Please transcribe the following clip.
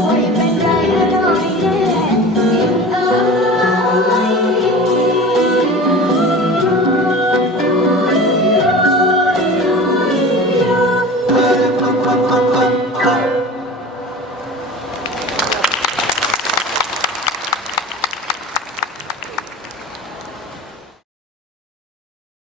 Ой,